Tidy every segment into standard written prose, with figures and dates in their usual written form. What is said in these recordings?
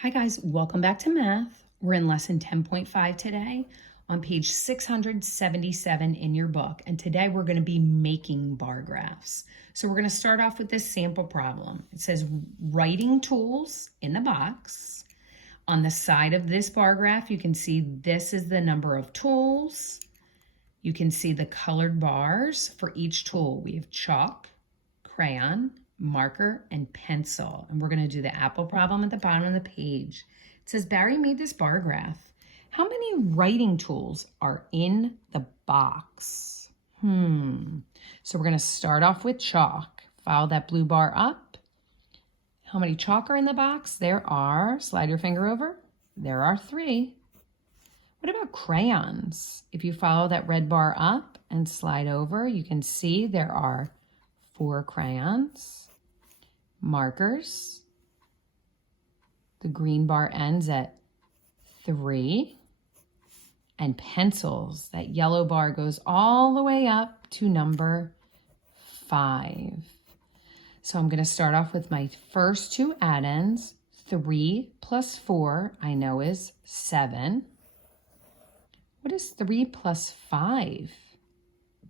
Hi guys, welcome back to math. We're in lesson 10.5 today on page 677 in your book. And today we're going to be making bar graphs. So we're going to start off with this sample problem. It says writing tools in the box. On the side of this bar graph, you can see this is the number of tools. You can see the colored bars for each tool. We have chalk, crayon, marker, and pencil. And we're going to do the apple problem at the bottom of the page. It says, Barry made this bar graph. How many writing tools are in the box? So we're going to start off with chalk. File that blue bar up. How many chalk are in the box? There are, slide your finger over, there are 3. What about crayons? If you follow that red bar up and slide over, you can see there are 4 crayons. Markers, the green bar ends at 3, and pencils, that yellow bar goes all the way up to number 5. So I'm going to start off with my first 2 add-ins. 3 plus 4 I know is 7. What is 3 plus 5?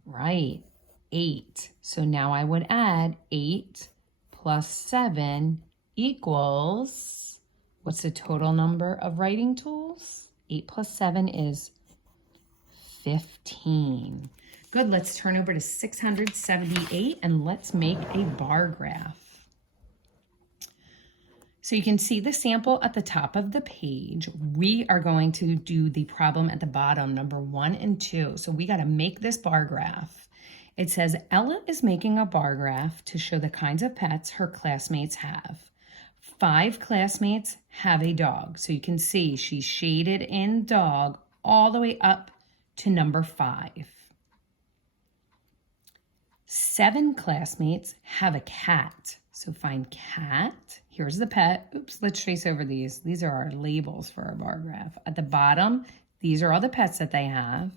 Right, 8. So now I would add 8 plus 7 equals, what's the total number of writing tools? 8 plus 7 is 15. Good, let's turn over to 678 and let's make a bar graph. So you can see the sample at the top of the page. We are going to do the problem at the bottom, number 1 and 2. So we got to make this bar graph. It says, Ella is making a bar graph to show the kinds of pets her classmates have. 5 classmates have a dog. So you can see she's shaded in dog all the way up to number 5. 7 classmates have a cat. So find cat. Here's the pet. Oops, let's trace over these. These are our labels for our bar graph. At the bottom, these are all the pets that they have.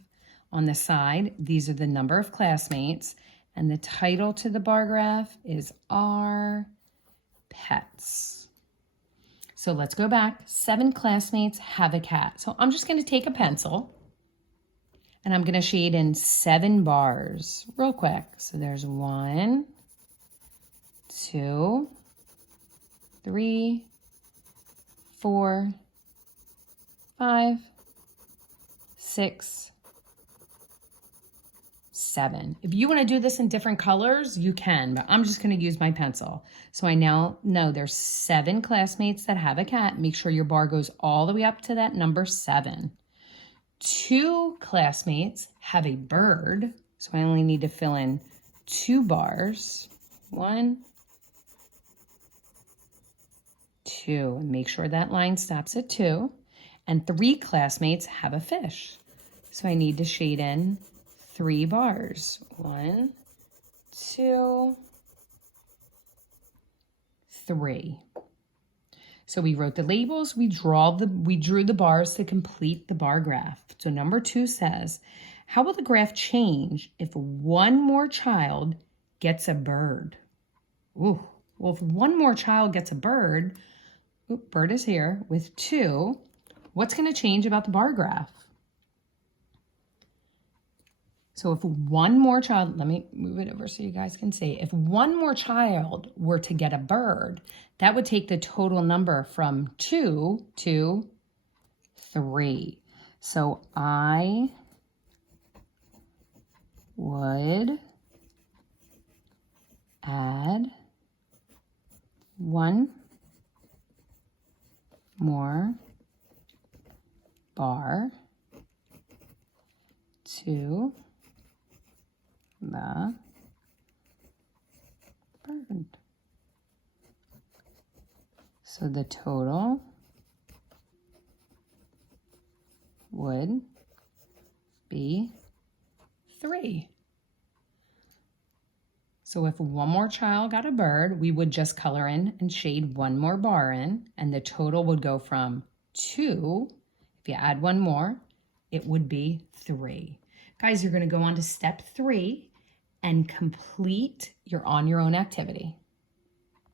On the side, these are the number of classmates, and the title to the bar graph is Our Pets. So let's go back. 7 classmates have a cat. So I'm just going to take a pencil, and I'm going to shade in 7 bars real quick. So there's 1, 2, 3, 4, 5, 6, 7. If you want to do this in different colors, you can, but I'm just going to use my pencil. So I now know there's 7 classmates that have a cat. Make sure your bar goes all the way up to that number 7. 2 classmates have a bird. So I only need to fill in 2 bars. 1, 2. And make sure that line stops at 2. And 3 classmates have a fish. So I need to shade in 3 bars. 1, 2, 3. So we wrote the labels, we drew the bars to complete the bar graph. So number 2 says, how will the graph change if one more child gets a bird? Ooh, well, if one more child gets a bird, bird is here, with 2, what's going to change about the bar graph? So if one more child, let me move it over so you guys can see. If one more child were to get a bird, that would take the total number from 2 to 3. So I would add 1 more bar to the bird. So the total would be 3. So if one more child got a bird, we would just color in and shade 1 more bar in, and the total would go from 2. If you add 1 more, it would be 3. Guys, you're going to go on to step 3 and complete your on your own activity.